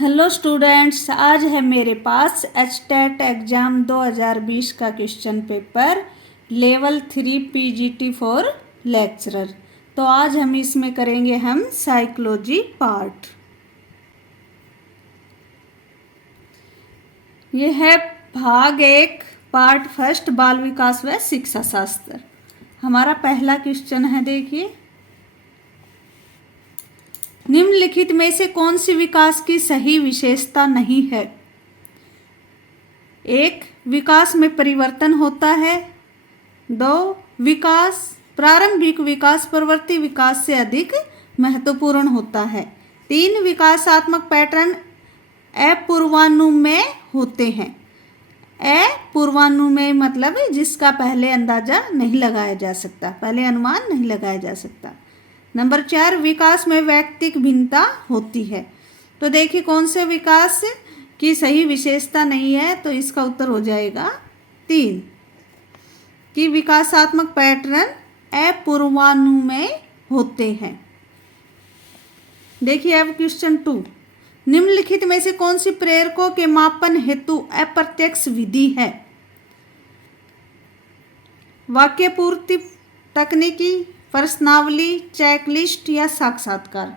Hello students, आज है मेरे पास एचटेट एग्ज़ाम 2020 का question paper level 3 PGT for lecturer. तो आज हम इसमें करेंगे साइकोलॉजी पार्ट। ये है भाग 1 पार्ट फर्स्ट, बाल विकास व शिक्षा शास्त्र। हमारा पहला क्वेश्चन है, देखिए, निम्नलिखित में से कौन सी विकास की सही विशेषता नहीं है? 1. विकास में परिवर्तन होता है। 2. प्रारंभिक विकास प्रवर्ती विकास से अधिक महत्वपूर्ण होता है। 3. विकासात्मक पैटर्न अपूर्वानुमेय होते हैं। अपूर्वानुमेय मतलब जिसका पहले अंदाजा नहीं लगाया जा सकता, पहले अनुमान नहीं लगाया जा सकता। नंबर 4, विकास में वैयक्तिक भिन्नता होती है। तो देखिए कौन से विकास की सही विशेषता नहीं है, तो इसका उत्तर हो जाएगा 3 कि विकासात्मक पैटर्न अपूर्वानुमेय होते हैं। देखिए अब क्वेश्चन 2, निम्नलिखित में से कौन सी प्रेरकों के मापन हेतु अप्रत्यक्ष विधि है? वाक्य पूर्ति तकनीकी, प्रश्नावली, चेकलिस्ट या साक्षात्कार?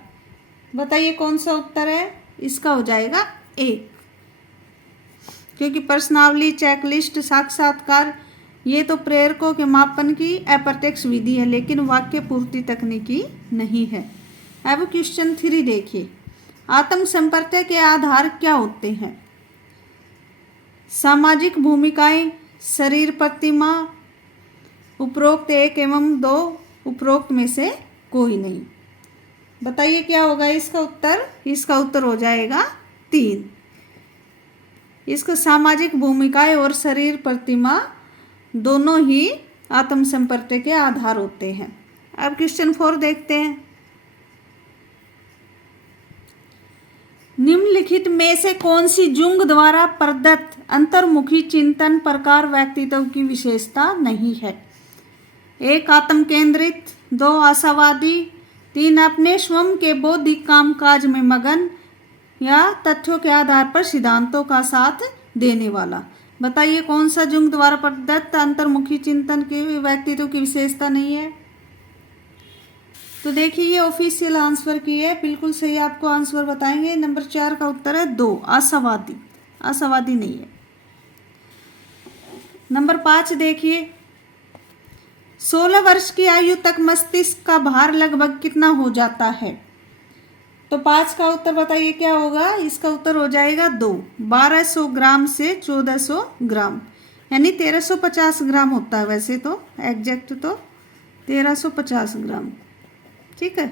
बताइए कौन सा उत्तर है? इसका हो जाएगा 1, क्योंकि प्रश्नावली, चेकलिस्ट, साक्षात्कार ये तो प्रेरकों के मापन की अप्रत्यक्ष विधि है, लेकिन वाक्य पूर्ति तकनीकी नहीं है। अब क्वेश्चन 3 देखिए, आत्म संपर्क के आधार क्या होते हैं? सामाजिक भूमिकाएं, शरीर प्रतिमा, उपरोक्त 1 एवं 2, उपरोक्त में से कोई नहीं। बताइए क्या होगा इसका उत्तर? इसका उत्तर हो जाएगा 3। इसको सामाजिक भूमिकाएं और शरीर प्रतिमा दोनों ही आत्म संपर्क के आधार होते हैं। अब क्वेश्चन 4 देखते हैं, निम्नलिखित में से कौन सी जुंग द्वारा प्रदत्त अंतर्मुखी चिंतन प्रकार व्यक्तित्व की विशेषता नहीं है? 1, आत्म केंद्रित। 2, आशावादी। 3, अपने स्वयं के बौद्धिक कामकाज में मगन या तथ्यों के आधार पर सिद्धांतों का साथ देने वाला। बताइए कौन सा जुंग द्वारा प्रदत्त अंतर्मुखी चिंतन के व्यक्तित्व की विशेषता नहीं है? तो देखिए ये ऑफिशियल आंसर की है, बिल्कुल सही आपको आंसर बताएंगे। नंबर 4 का उत्तर है 2, आशावादी। आशावादी नहीं है। नंबर 5 देखिए, 16 वर्ष की आयु तक मस्तिष्क का भार लगभग कितना हो जाता है? तो 5 का उत्तर बताइए क्या होगा? इसका उत्तर हो जाएगा 2, 1200 ग्राम से 1400 ग्राम, यानी 1350 ग्राम होता है। वैसे तो एग्जैक्ट तो 1350 ग्राम, ठीक है।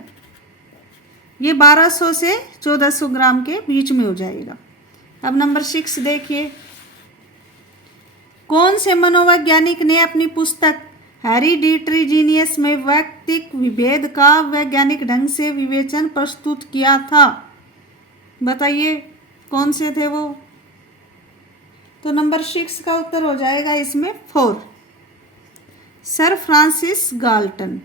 ये 1200 से 1400 ग्राम के बीच में हो जाएगा। अब नंबर 6 देखिए, कौन से मनोवैज्ञानिक ने अपनी पुस्तक हेरिडिटरी जीनियस में वैयक्तिक विभेद का वैज्ञानिक ढंग से विवेचन प्रस्तुत किया था? बताइए कौन से थे वो? तो नंबर 6 का उत्तर हो जाएगा इसमें 4, सर फ्रांसिस गाल्टन।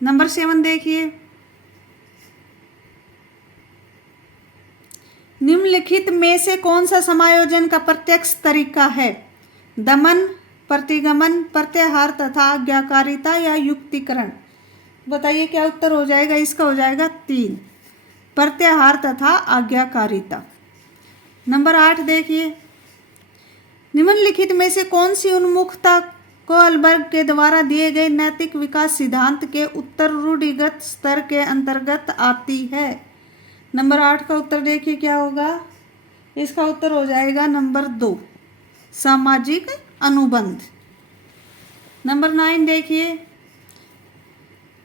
नंबर 7 देखिए, निम्नलिखित में से कौन सा समायोजन का प्रत्यक्ष तरीका है? दमन, प्रतिगमन, प्रत्याहार तथा आज्ञाकारिता या युक्तिकरण? बताइए क्या उत्तर हो जाएगा? इसका हो जाएगा 3, प्रत्याहार तथा आज्ञाकारिता। नंबर 8 देखिए, निम्नलिखित में से कौन सी उन्मुखता कोलबर्ग के द्वारा दिए गए नैतिक विकास सिद्धांत के उत्तर रूढ़िगत स्तर के अंतर्गत आती है? नंबर 8 का उत्तर देखिए क्या होगा? इसका उत्तर हो जाएगा नंबर 2, सामाजिक अनुबंध। नंबर 9 देखिए,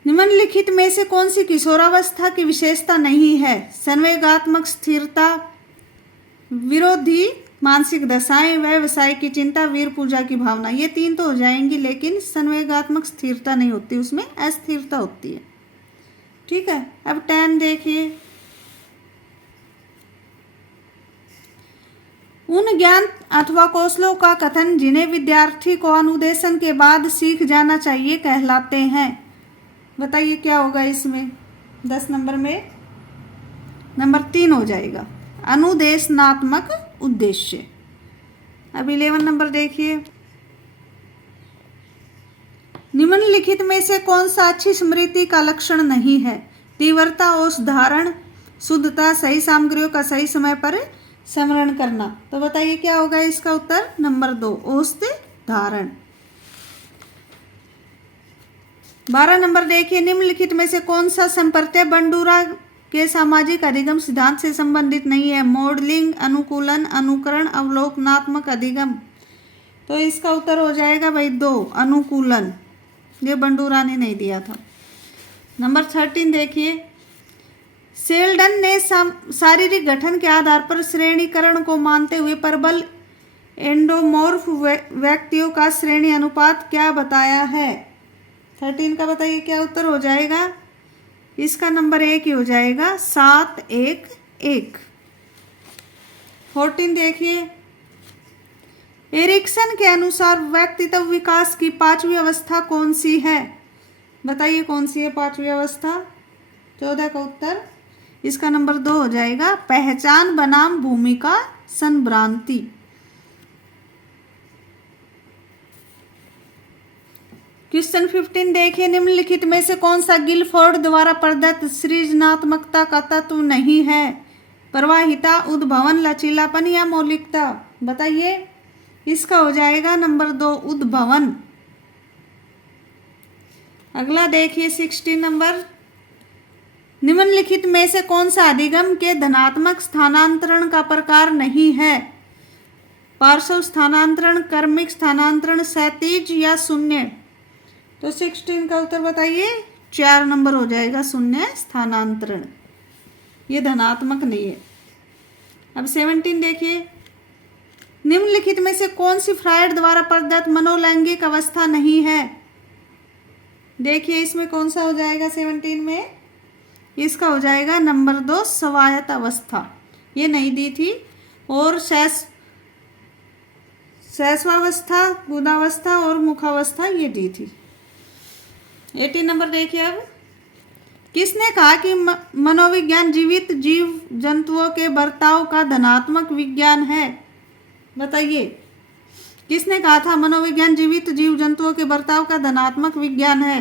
निम्नलिखित में से कौन सी किशोरावस्था की विशेषता नहीं है? संवेगात्मक स्थिरता, विरोधी मानसिक दशाएं, व्यवसाय की चिंता, वीर पूजा की भावना। ये 3 तो हो जाएंगी, लेकिन संवेगात्मक स्थिरता नहीं होती, उसमें अस्थिरता होती है, ठीक है। अब 10 देखिए, उन ज्ञान अथवा कौशलों का कथन जिन्हें विद्यार्थी को अनुदेशन के बाद सीख जाना चाहिए कहलाते हैं। बताइए क्या होगा इसमें? 10 नंबर में नंबर 3 हो जाएगा अनुदेशनात्मक उद्देश्य। अब 11 नंबर देखिए, निम्नलिखित में से कौन सा अच्छी स्मृति का लक्षण नहीं है? तीव्रता, औसत धारण, शुद्धता, सही सामग्रियों का सही समय पर स्मरण करना। तो बताइए क्या होगा इसका उत्तर? नंबर 2 औसत धारण। 12 नंबर देखिए, निम्नलिखित में से कौन सा संप्रत्यय बंडूरा के सामाजिक अधिगम सिद्धांत से संबंधित नहीं है? मॉडलिंग, अनुकूलन, अनुकरण, अवलोकनात्मक अधिगम। तो इसका उत्तर हो जाएगा भाई 2 अनुकूलन। ये बंडूरा ने नहीं दिया था। नंबर 13 देखिए, सेल्डन ने शारीरिक गठन के आधार पर श्रेणीकरण को मानते हुए प्रबल एंडोमॉर्फ व्यक्तियों का श्रेणी अनुपात क्या बताया है? 13 का बताइए क्या उत्तर हो जाएगा? इसका नंबर 1 ही हो जाएगा 7 1 1। 14 देखिए, एरिक्सन के अनुसार व्यक्तित्व विकास की 5वीं अवस्था कौन सी है? बताइए कौन सी है 5वीं अवस्था? 14 का उत्तर इसका नंबर 2 हो जाएगा पहचान बनाम भूमिका संभ्रांति। क्वेश्चन 15 देखिए, निम्नलिखित में से कौन सा गिलफोर्ड द्वारा प्रदत्त सृजनात्मकता का तत्व नहीं है? प्रवाहिता, उद्भवन, लचीलापन या मौलिकता। बताइए इसका हो जाएगा नंबर 2 उद्भवन। अगला देखिए 16 नंबर, निम्नलिखित में से कौन सा अधिगम के धनात्मक स्थानांतरण का प्रकार नहीं है? पार्श्व स्थानांतरण, क्रमिक स्थानांतरण, क्षैतिज या शून्य। तो 16 का उत्तर बताइए 4 नंबर हो जाएगा शून्य स्थानांतरण। ये धनात्मक नहीं है। अब 17 देखिए, निम्नलिखित में से कौन सी फ्रायड द्वारा प्रदत्त मनोलैंगिक अवस्था नहीं है? देखिए इसमें कौन सा हो जाएगा 17 में? इसका हो जाएगा नंबर 2 स्वायत्त अवस्था। ये नहीं दी थी। और शैशवावस्था, गुदावस्था और मुखावस्था ये दी थी। 18 नंबर देखिए, अब किसने कहा कि मनोविज्ञान जीवित जीव जंतुओं के बर्ताव का धनात्मक विज्ञान है? बताइए किसने कहा था मनोविज्ञान जीवित जीव जंतुओं के बर्ताव का धनात्मक विज्ञान है?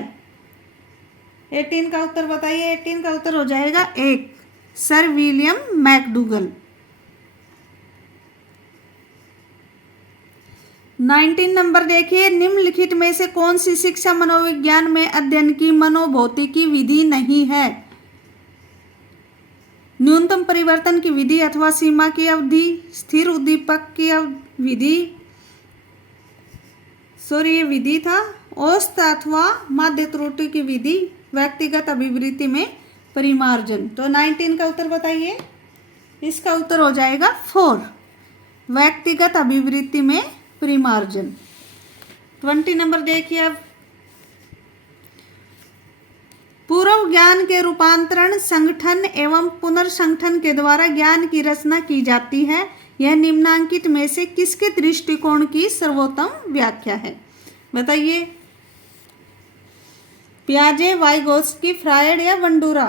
18 का उत्तर बताइए। 18 का उत्तर हो जाएगा 1 सर विलियम मैकडूगल। 19 नंबर देखिए, निम्नलिखित में से कौन सी शिक्षा मनोविज्ञान में अध्ययन की मनोभौतिकी विधि नहीं है? न्यूनतम परिवर्तन की विधि अथवा सीमा की अवधि, स्थिर उद्दीपक की विधि, ये विधि था, औसत अथवा माध्य त्रुटि की विधि, व्यक्तिगत अभिवृत्ति में परिमार्जन। तो 19 का उत्तर बताइए। इसका उत्तर हो जाएगा 4 व्यक्तिगत अभिवृत्ति में परिमार्जन। 20 नंबर देखिए, अब पूर्व ज्ञान के रूपांतरण, संगठन एवं पुनर्संगठन के द्वारा ज्ञान की रचना की जाती है। यह निम्नांकित में से किसके दृष्टिकोण की सर्वोत्तम व्याख्या है? बताइए पियाजे, वाइगोत्स्की, फ्रायड या बंडूरा।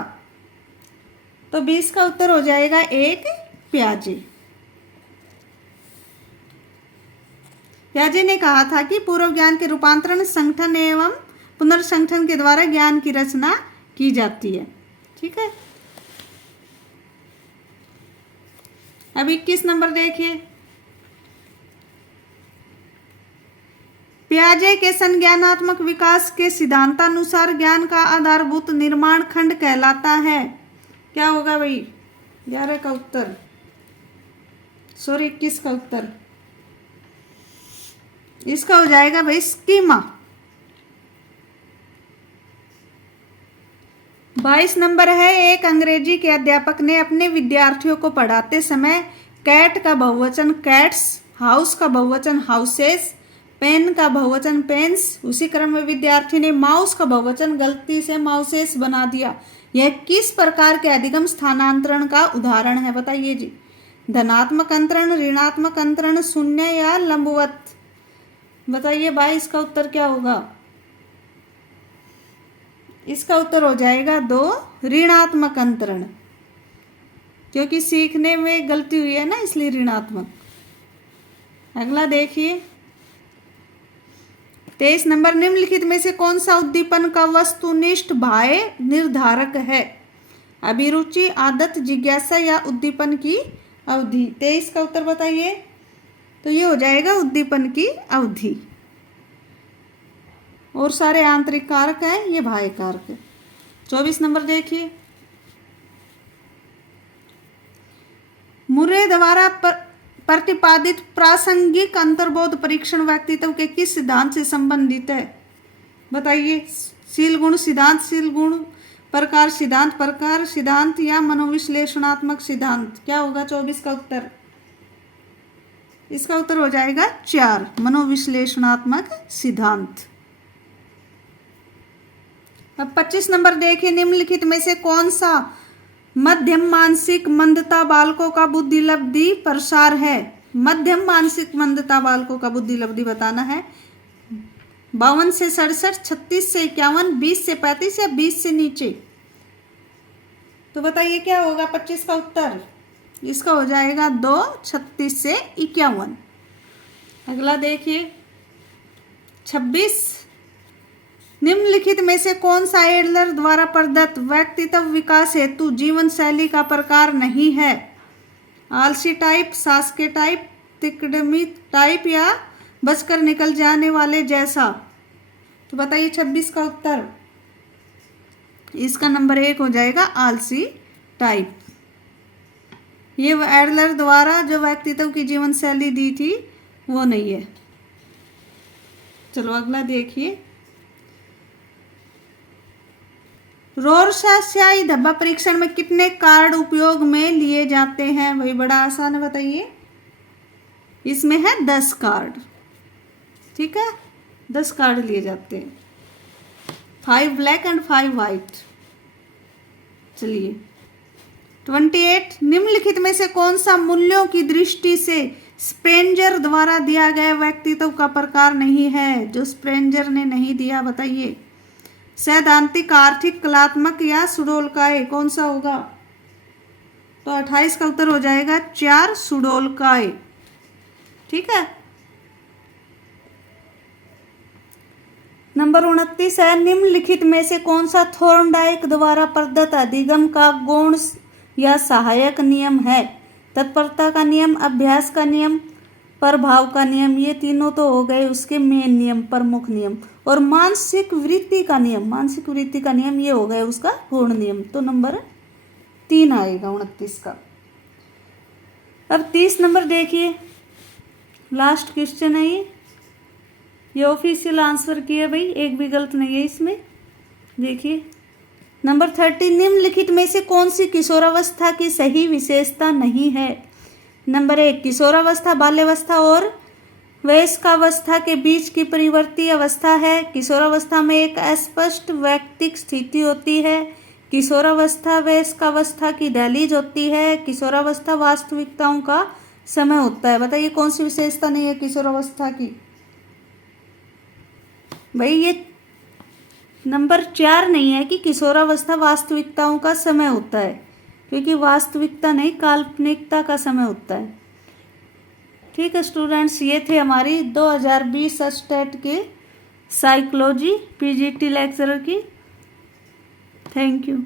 तो 20 का उत्तर हो जाएगा 1 पियाजे। पियाजे ने कहा था कि पूर्व ज्ञान के रूपांतरण, संगठन एवं पुनर्संगठन के द्वारा ज्ञान की रचना की जाती है। ठीक है। अब 21 नंबर देखिए, पियाजे के संज्ञानात्मक विकास के सिद्धांतानुसार ज्ञान का आधारभूत निर्माण खंड कहलाता है। क्या होगा भाई? 11 का उत्तर, 21 का उत्तर इसका हो जाएगा भाई स्कीमा। 22 नंबर है, एक अंग्रेजी के अध्यापक ने अपने विद्यार्थियों को पढ़ाते समय कैट का बहुवचन कैट्स, हाउस का बहुवचन हाउसेस, पेन का बहुवचन पेन्स, उसी क्रम में विद्यार्थी ने माउस का बहुवचन गलती से माउसेस बना दिया। यह किस प्रकार के अधिगम स्थानांतरण का उदाहरण है? बताइए जी। धनात्मक अंतरण, ऋणात्मक अंतरण, शून्य या लंबवत। बताइए 22 का उत्तर क्या होगा? इसका उत्तर हो जाएगा 2 ऋणात्मक अंतरण। क्योंकि सीखने में गलती हुई है ना, इसलिए ऋणात्मक। अगला देखिए 23 नंबर, निम्नलिखित में से कौन सा उद्दीपन का वस्तुनिष्ठ बाह्य निर्धारक है? अभिरुचि, आदत, जिज्ञासा या उद्दीपन की अवधि? 23 का उत्तर बताइए। तो ये हो जाएगा उद्दीपन की अवधि, और सारे आंतरिक कारक हैं, ये बाह्य कारक है। 24 नंबर देखिए, मुर्रे द्वारा प्रतिपादित प्रासंगिक अंतर्बोध परीक्षण व्यक्तित्व के किस सिद्धांत से संबंधित है? बताइए। शील गुण सिद्धांत, शील गुण प्रकार सिद्धांत, प्रकार सिद्धांत या मनोविश्लेषणात्मक सिद्धांत? क्या होगा 24 का उत्तर? इसका उत्तर हो जाएगा 4, मनोविश्लेषणात्मक सिद्धांत। अब 25 नंबर देखिए, निम्नलिखित में से कौन सा मध्यम मानसिक मंदता बालकों का बुद्धि लब्धि प्रसार है? मध्यम मानसिक मंदता बालकों का बुद्धि लब्धि बताना है। 52 से 67, 36 से 51, 20 से 35 या 20 से नीचे? तो बताइए क्या होगा 25 का उत्तर? इसका हो जाएगा 2, 36 से 51। अगला देखिए 26, निम्नलिखित में से कौन सा एडलर द्वारा प्रदत्त व्यक्तित्व विकास हेतु जीवन शैली का प्रकार नहीं है? आलसी टाइप, शासकीय टाइप, तिकड़मी टाइप या बचकर निकल जाने वाले जैसा? तो बताइए 26 का उत्तर। इसका नंबर 1 हो जाएगा आलसी टाइप। ये एडलर द्वारा जो व्यक्तित्व की जीवन शैली दी थी वो नहीं है। चलो अगला देखिए, रोरशाही धब्बा परीक्षण में कितने कार्ड उपयोग में लिए जाते हैं? वही बड़ा आसान है, बताइए। इसमें है 10 कार्ड। ठीक है, 10 कार्ड लिए जाते हैं, 5 ब्लैक एंड 5 वाइट। चलिए 28, निम्नलिखित में से कौन सा मूल्यों की दृष्टि से स्प्रेंजर द्वारा दिया गया व्यक्तित्व का प्रकार नहीं है? जो स्प्रेंजर ने नहीं दिया, बताइए। सैद्धांतिक, आर्थिक, कलात्मक या सुडोलकाय? कौन सा होगा? तो 28 का उत्तर हो जाएगा 4, सुडोलकाय। ठीक है। नंबर 29 है, निम्नलिखित में से कौन सा थॉर्नडाइक द्वारा प्रदत्त अधिगम का गौण या सहायक नियम है? तत्परता का नियम, अभ्यास का नियम, प्रभाव का नियम? ये तीनों तो हो गए उसके मेन नियम, प्रमुख नियम। और मानसिक वृत्ति का नियम, मानसिक वृत्ति का नियम ये हो गया उसका गौण नियम। तो नंबर 3 आएगा 29 का। अब 30 नंबर देखिए, लास्ट क्वेश्चन है ये ऑफिशियल आंसर किया भाई, एक भी गलत नहीं है इसमें। देखिए नंबर 30, निम्नलिखित में से कौन सी किशोरावस्था की सही विशेषता नहीं है? नंबर 1, किशोरावस्था बाल्यावस्था और वयस्कावस्था के बीच की परिवर्ती अवस्था है। किशोरावस्था में एक अस्पष्ट वैयक्तिक स्थिति होती है। किशोरावस्था वयस्कावस्था की दहलीज होती है। किशोरावस्था वास्तविकताओं का समय होता है। बताइए कौन सी विशेषता नहीं है किशोरावस्था की? भाई ये नंबर 4 नहीं है कि किशोरावस्था वास्तविकताओं का समय होता है, क्योंकि वास्तविकता नहीं काल्पनिकता का समय होता है। ठीक है स्टूडेंट्स, ये थे हमारी 2020 स्टेट के साइकोलॉजी पीजीटी लेक्चरर की। Thank you.